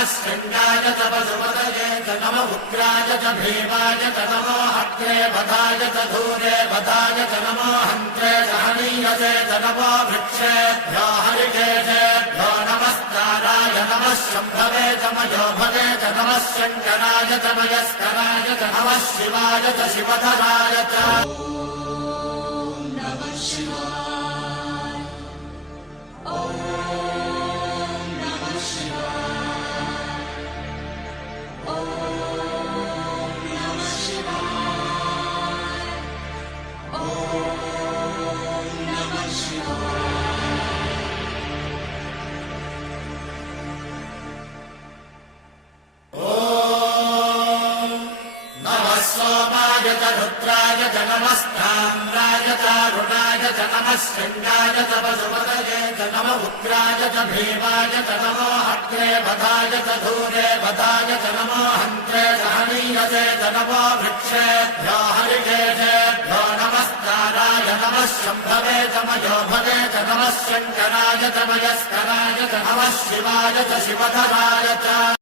नमः शृङ्गाय च पशुपतये च नम उग्राय च भीमाय च नमो हत्रे वधाय च धूरे वधाय च नमो हन्त्रे च हनीयसे च नमो वृक्षेभ्यो हरिकेशेभ्यो नमस्काराय नमः शम्भवे च मयोभवे च नमः शङ्कराय च मयस्कराय च नमः शिवाय च शिवधराय च सोमाय च रुद्राय च नमस्ताम्राय च रुणाय च नमः शृङ्गाय च पशुपतये च नम उग्राय च भीमाय च नमो हत्रे वधाय च धूरे वधाय च नमो हन्त्रे च हनीयसे च नमो वृक्षेभ्यो हरिकेशेभ्यो नमस्काराय नमः शम्भवे च मयोभवे च नमः शङ्कराय च मयस्कराय च नमः शिवाय च शिवधराय च